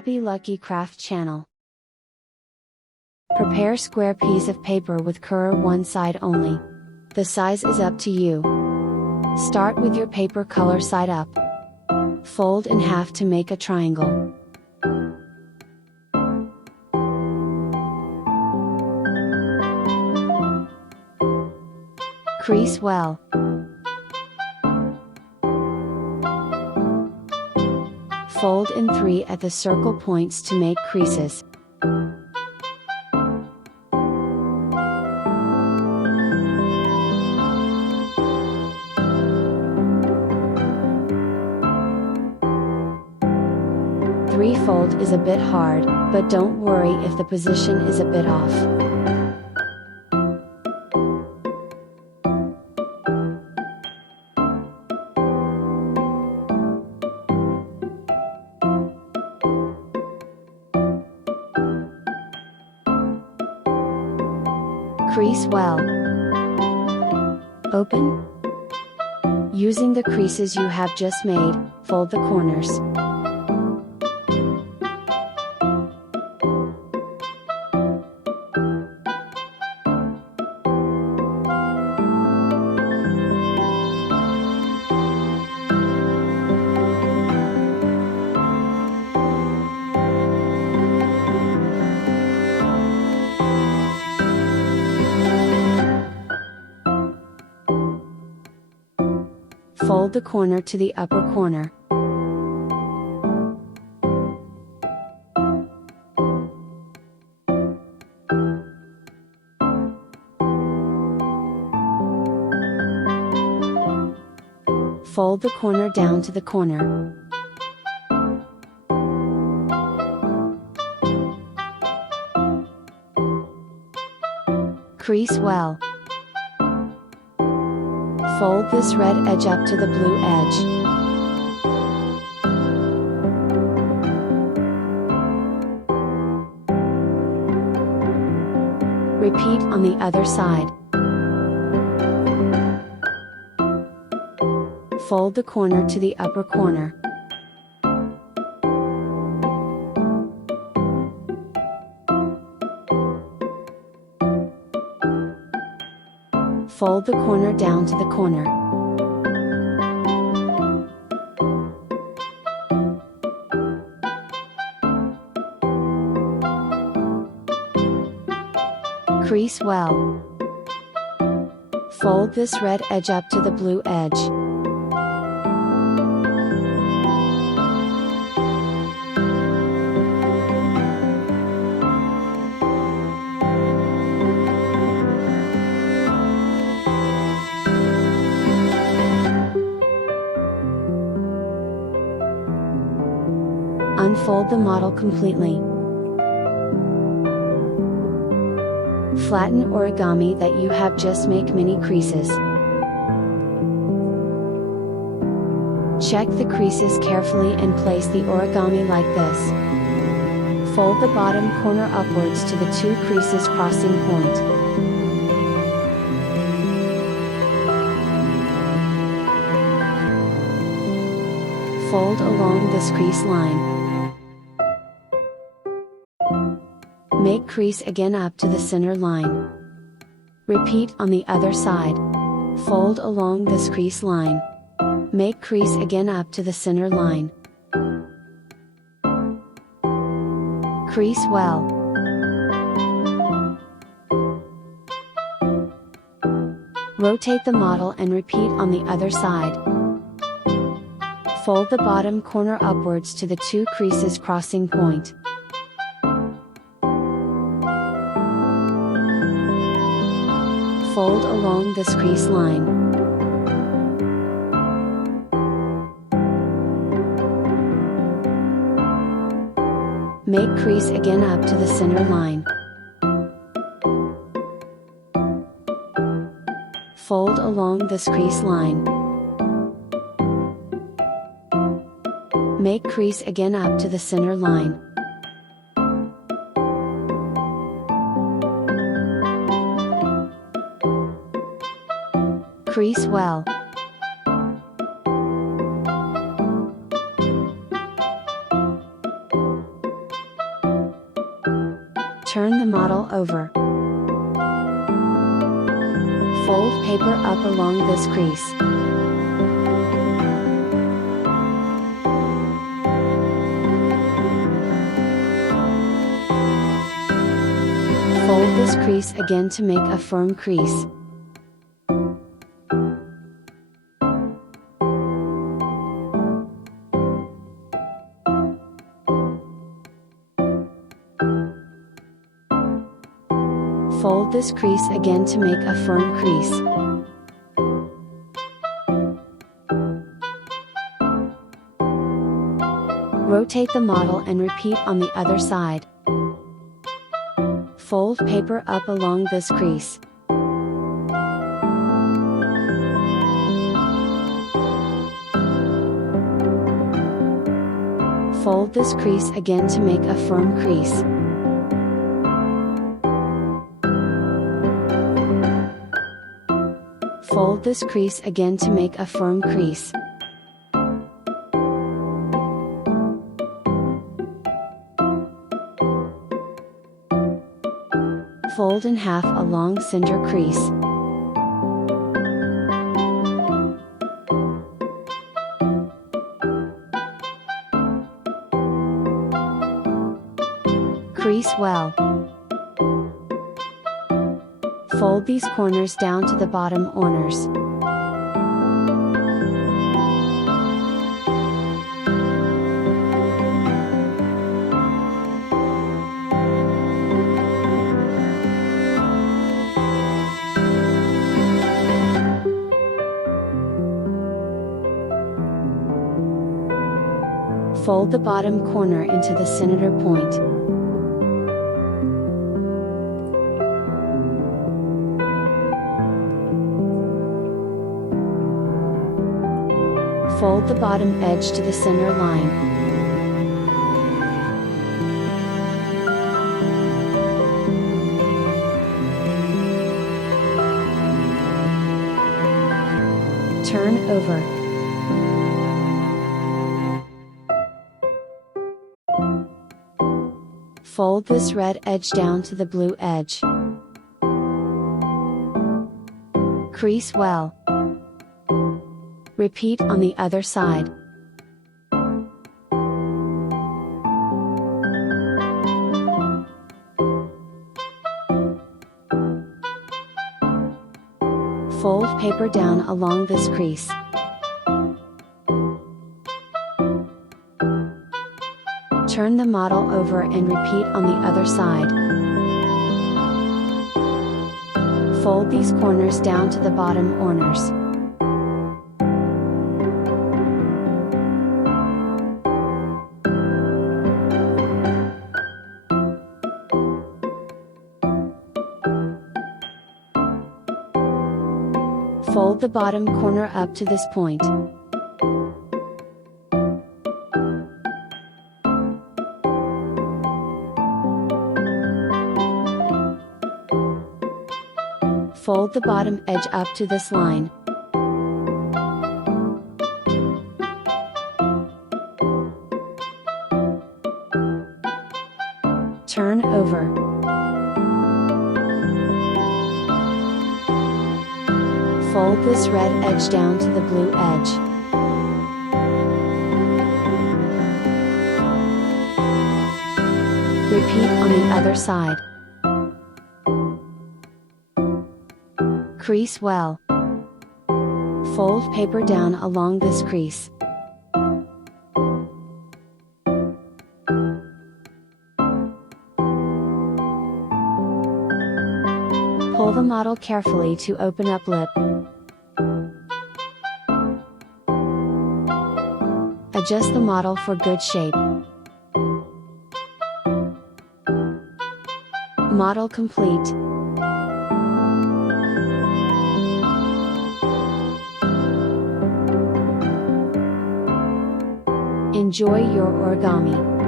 Happy Lucky Craft channel. Prepare square piece of paper with curl one side only. The size is up to you. Start with your paper color side up. Fold in half to make a triangle. Crease well. Fold in 3 at the circle points to make creases. Fold is a bit hard, but don't worry if the position is a bit off. Crease well. Open. Using the creases you have just made, fold the corners. Fold the corner to the upper corner. Fold the corner down to the corner. Crease well. Fold this red edge up to the blue edge. Repeat on the other side. Fold the corner to the upper corner. Fold the corner down to the corner. Crease well. Fold this red edge up to the blue edge. Unfold the model completely. Flatten origami that you have just make mini creases. Check the creases carefully and place the origami like this. Fold the bottom corner upwards to the 2 creases crossing point. Fold along this crease line. Make crease again up to the center line. Repeat on the other side. Fold along this crease line. Make crease again up to the center line. Crease well. Rotate the model and repeat on the other side. Fold the bottom corner upwards to the 2 creases crossing point. Fold along this crease line. Make crease again up to the center line. Fold along this crease line. Make crease again up to the center line. Crease well. model over. Fold paper up along this crease. Fold this crease again to make a firm crease. Fold this crease again to make a firm crease. Rotate the model and repeat on the other side. Fold paper up along this crease. Fold this crease again to make a firm crease. Fold this crease again to make a firm crease. Fold in half along center crease. Crease well. Fold these corners down to the bottom corners. Fold the bottom corner into the center point. Fold the bottom edge to the center line. Turn over. Fold this red edge down to the blue edge. Crease well. Repeat on the other side. Fold paper down along this crease. Turn the model over and repeat on the other side. Fold these corners down to the bottom corners. Fold the bottom corner up to this point. Fold the bottom edge up to this line. Turn over. Fold this red edge down to the blue edge. Repeat on the other side. Crease well. Fold paper down along this crease. Pull the model carefully to open up lip. Adjust the model for good shape. Model complete. Enjoy your origami.